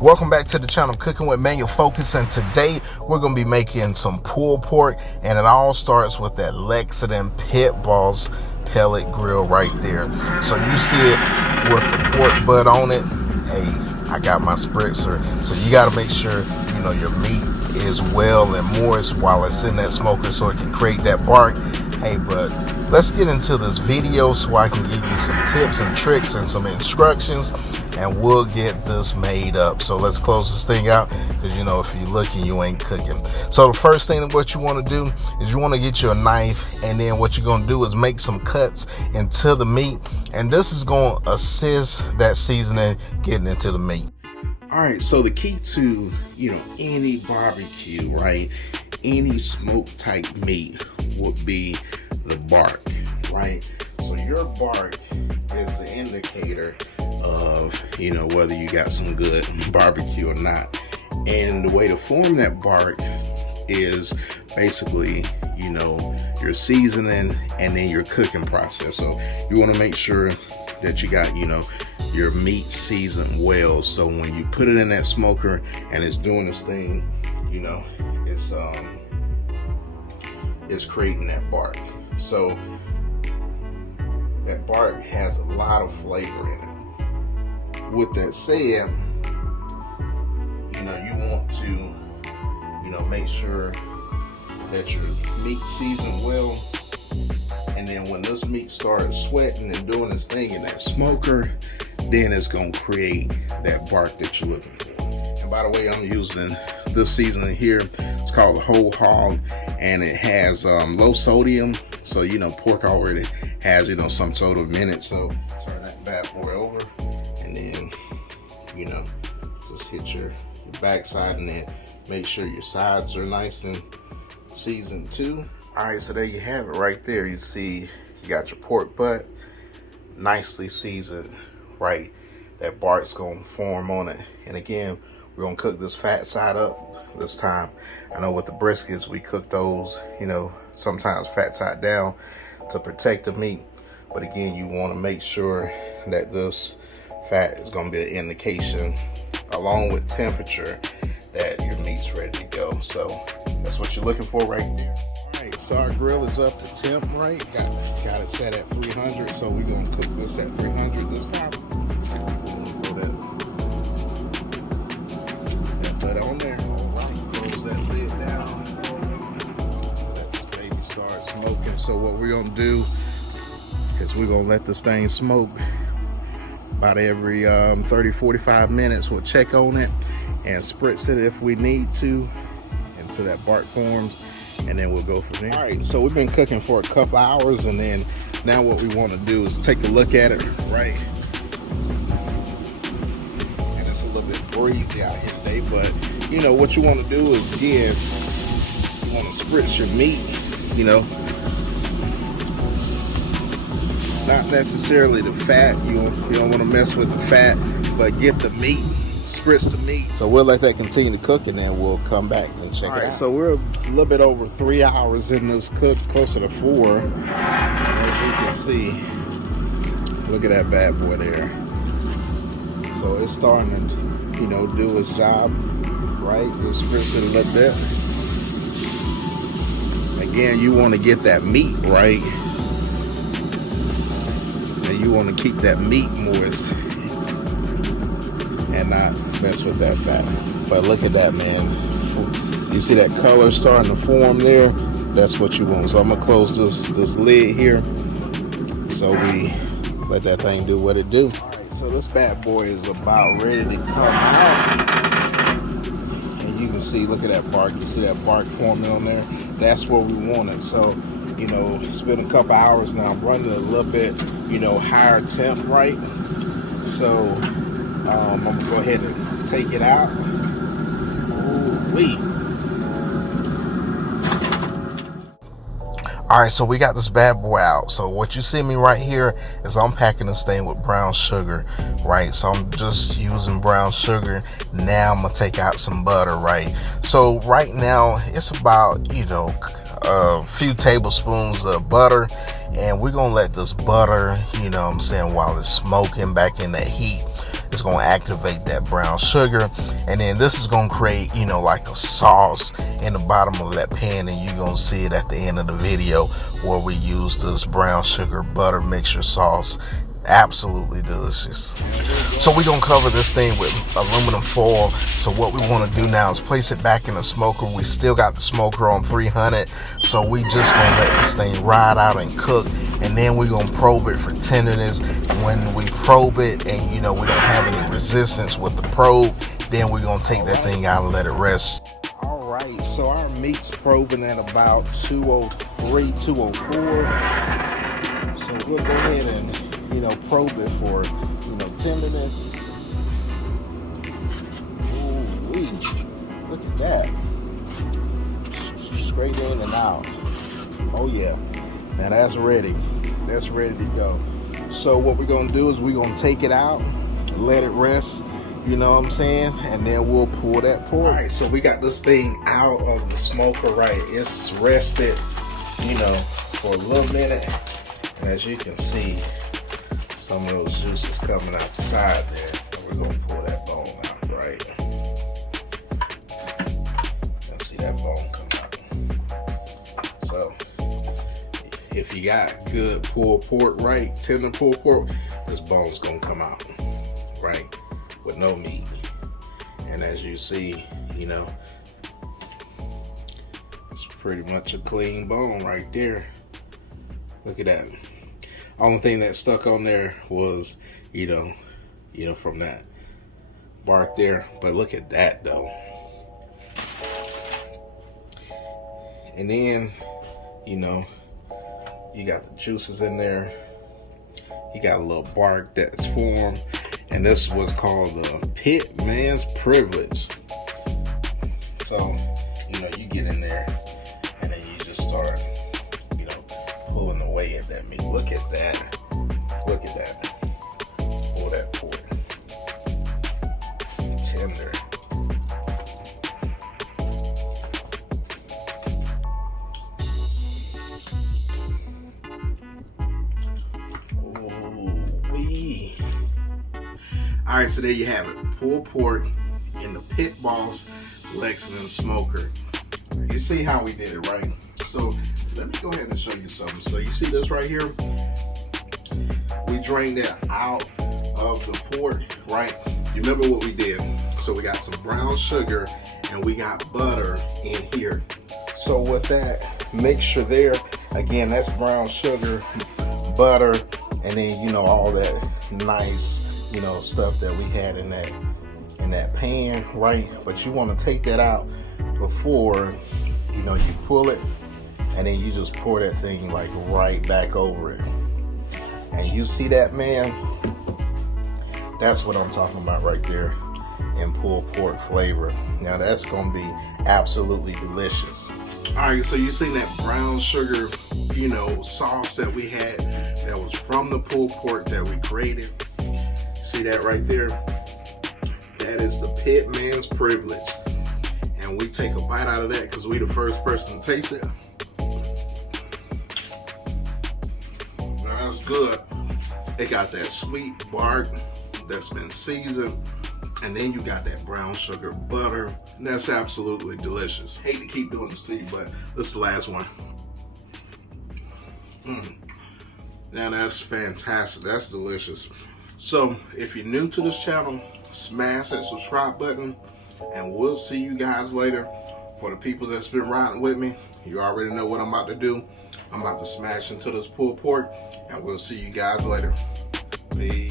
Welcome back to the channel, Cooking with Manual Focus, and today we're going to be making some pulled pork, and it all starts with that Lexington Pit Boss pellet grill right there. So you see it with the pork butt on it. Hey, I got my spritzer, so you got to make sure your meat is well and moist while it's in that smoker so it can create that bark. Hey, but let's get into this video so I can give you some tips and tricks and some instructions, and we'll get this made up. So let's close this thing out, because if you're looking, you ain't cooking. So the first thing that what you want to do is you want to get you a knife, and then what you're going to do is make some cuts into the meat, and this is going to assist that seasoning getting into the meat. All right, so the key to any barbecue, right, any smoke type meat would be the bark, right? So your bark is the indicator of whether you got some good barbecue or not. And the way to form that bark is basically your seasoning and then your cooking process. So you want to make sure that you got your meat seasoned well, so when you put it in that smoker and it's doing this thing, it's creating that bark. So that bark has a lot of flavor in it. With that said, you want to make sure that your meat seasoned well, and then when this meat starts sweating and doing its thing in that smoker, then it's going to create that bark that you're looking for. And by the way, I'm using this seasoning here. It's called the Whole Hog, and it has low sodium. So pork already has some sodium in it. So turn that bad boy over, and then just hit your backside, and then make sure your sides are nice and seasoned too. All right, so there you have it right there. You see you got your pork butt nicely seasoned, right? That bark's gonna form on it. And again, we're gonna cook this fat side up this time. I know with the briskets, we cook those, sometimes fat side down to protect the meat. But again, you wanna make sure that this fat is gonna be an indication, along with temperature, that your meat's ready to go. So that's what you're looking for right there. All right, so our grill is up to temp, right? Got it set at 300, so we're gonna cook this at 300 this time. Throw that butt on there. All right, close that lid down. Let this baby start smoking. So what we're gonna do is we're gonna let this thing smoke about every 30-45 minutes. We'll check on it and spritz it if we need to until that bark forms, and then we'll go from there. All right, so we've been cooking for a couple hours, and then now what we want to do is take a look at it, right? And it's a little bit breezy out here today, but what you want to do is, again, you want to spritz your meat, not necessarily the fat. You don't want to mess with the fat, but get the meat, spritz the meat. So we'll let that continue to cook, and then we'll come back and check it out. So we're a little bit over 3 hours in this cook, closer to 4. As you can see, look at that bad boy there. So it's starting to, do its job, right? Just spritz it a little bit. Again, you want to get that meat right. And you want to keep that meat moist and not mess with that fat. But look at that, man. You see that color starting to form there? That's what you want. So I'm gonna close this lid here, so we let that thing do what it do. All right, so this bad boy is about ready to come out. And you can see, look at that bark. You see that bark forming on there? That's what we wanted. So, it's been a couple hours now. I'm running a little bit, higher temp, right? So I'm gonna go ahead and take it out. Ooh-wee. All right, so we got this bad boy out. So what you see me right here is I'm packing this thing with brown sugar, right? So I'm just using brown sugar. Now I'm gonna take out some butter, right? So right now it's about, a few tablespoons of butter, and we're gonna let this butter, while it's smoking back in the heat, It's going to activate that brown sugar, and then this is going to create, you know, like a sauce in the bottom of that pan, and you're going to see it at the end of the video where we use this brown sugar butter mixture sauce. Absolutely delicious. So we're gonna cover this thing with aluminum foil. So what we want to do now is place it back in the smoker. We still got the smoker on 300, so we just gonna let this thing ride out and cook, and then we're gonna probe it for tenderness. When we probe it and, you know, we don't have any resistance with the probe, then we're gonna take that thing out and let it rest. All right, so our meat's probing at about 203, 204. So we'll go ahead and, you know, probe it for, you know, tenderness. Ooh-wee. Look at that. Straight in and out. Oh yeah. Now that's ready. That's ready to go. So what we're gonna do is we're gonna take it out, let it rest, you know what I'm saying? And then we'll pull that pork. All right, so we got this thing out of the smoker, right? It's rested, you know, for a little minute. And as you can see, some of those juices coming out the side there. We're gonna pull that bone out, right? You'll see that bone come out. So, if you got good pulled pork, right, tender pulled pork, this bone's gonna come out, right, with no meat. And as you see, you know, it's pretty much a clean bone right there. Look at that. Only thing that stuck on there was, you know, from that bark there. But look at that though. And then, you know, you got the juices in there. You got a little bark that's formed, and this was called the pit man's privilege. So, you know, you get in there, and then you just start, you know, pulling away at that meat. Look at that. Look at that. Pull that pork. Tender. Ooh-wee. All right, so there you have it. Pulled pork in the Pit Boss Lexington smoker. You see how we did it, right? So let me go ahead and show you something. So you see this right here? We drained that out of the pork, right? You remember what we did? So we got some brown sugar and we got butter in here. So with that mixture there, again, that's brown sugar, butter, and then, you know, all that nice, you know, stuff that we had in that pan, right? But you want to take that out before, you know, you pull it, and then you just pour that thing like right back over it. And you see that, man? That's what I'm talking about right there in pulled pork flavor. Now that's gonna be absolutely delicious. All right, so you seen that brown sugar, you know, sauce that we had that was from the pulled pork that we created. See that right there? That is the pit man's privilege. And we take a bite out of that because we the first person to taste it. That's good. It got that sweet bark that's been seasoned, and then you got that brown sugar butter. And that's absolutely delicious. Hate to keep doing this to you, but this is the last one. Now that's fantastic. That's delicious. So if you're new to this channel, smash that subscribe button, and we'll see you guys later. For the people that's been riding with me, you already know what I'm about to do. I'm about to smash into this pulled pork, and we'll see you guys later. Peace.